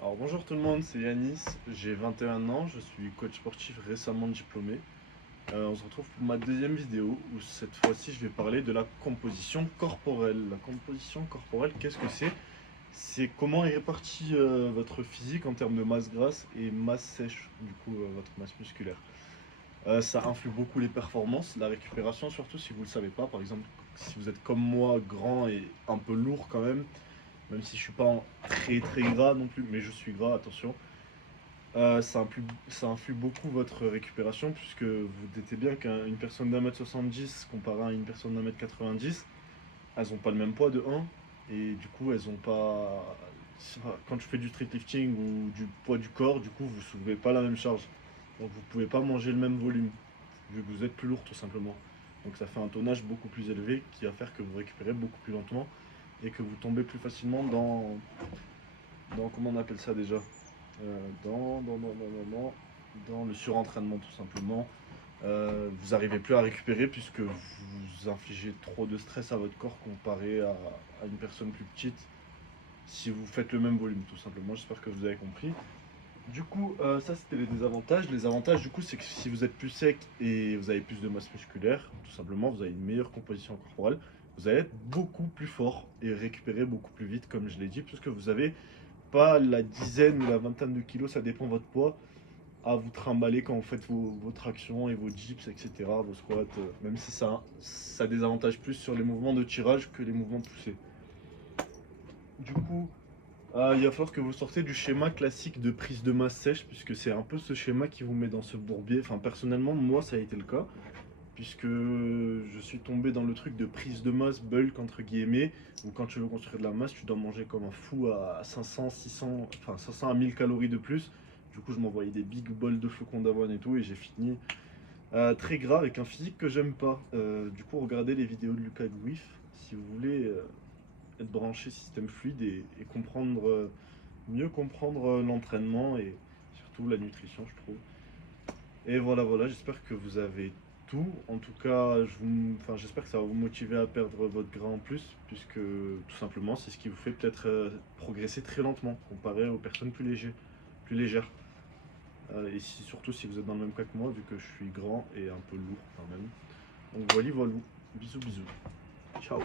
Alors bonjour tout le monde, c'est Yanis, j'ai 21 ans, je suis coach sportif récemment diplômé. On se retrouve pour ma deuxième vidéo où cette fois-ci je vais parler de la composition corporelle. La composition corporelle, qu'est-ce que c'est? C'est comment est réparti votre physique en termes de masse grasse et masse sèche, du coup votre masse musculaire. Ça influe beaucoup les performances, la récupération surtout si vous ne le savez pas. Par exemple, si vous êtes comme moi, grand et un peu lourd quand même si je suis pas très très gras non plus, mais je suis gras, attention. Ça influe beaucoup votre récupération, puisque vous doutez bien qu'une personne d'1m70 comparée à une personne d'1m90, elles n'ont pas le même poids de 1, et du coup elles ont pas... Quand tu fais du street lifting ou du poids du corps, du coup vous soulevez pas la même charge. Donc vous pouvez pas manger le même volume, vu que vous êtes plus lourd tout simplement. Donc ça fait un tonnage beaucoup plus élevé qui va faire que vous récupérez beaucoup plus lentement et que vous tombez plus facilement dans comment on appelle ça déjà dans le surentraînement tout simplement. Vous n'arrivez plus à récupérer puisque vous infligez trop de stress à votre corps comparé à une personne plus petite si vous faites le même volume tout simplement. J'espère que vous avez compris. Du coup, ça c'était les désavantages. Les avantages, du coup, c'est que si vous êtes plus sec et vous avez plus de masse musculaire, tout simplement, vous avez une meilleure composition corporelle. Vous allez être beaucoup plus fort et récupérer beaucoup plus vite, comme je l'ai dit, puisque vous avez pas la dizaine ou la vingtaine de kilos, ça dépend de votre poids, à vous trimballer quand vous faites vos tractions et vos dips, etc., vos squats, même si ça désavantage plus sur les mouvements de tirage que les mouvements poussés. Du coup, il va falloir que vous sortez du schéma classique de prise de masse sèche, puisque c'est un peu ce schéma qui vous met dans ce bourbier. Enfin, personnellement, moi, ça a été le cas, puisque je suis tombé dans le truc de prise de masse bulk, entre guillemets, où quand tu veux construire de la masse, tu dois manger comme un fou à 500, 600, enfin 500 à 1000 calories de plus. Du coup, je m'envoyais des big balls de flocons d'avoine et tout, et j'ai fini très gras avec un physique que j'aime pas. Du coup, regardez les vidéos de Lucas Gouif si vous voulez être branché système fluide et comprendre, mieux comprendre l'entraînement et surtout la nutrition, je trouve. Et voilà, j'espère que vous avez tout. En tout cas, j'espère que ça va vous motiver à perdre votre gras en plus, puisque tout simplement, c'est ce qui vous fait peut-être progresser très lentement, comparé aux personnes plus légères. Surtout si vous êtes dans le même cas que moi, vu que je suis grand et un peu lourd quand même. Donc voilà. Bisous, bisous. Ciao.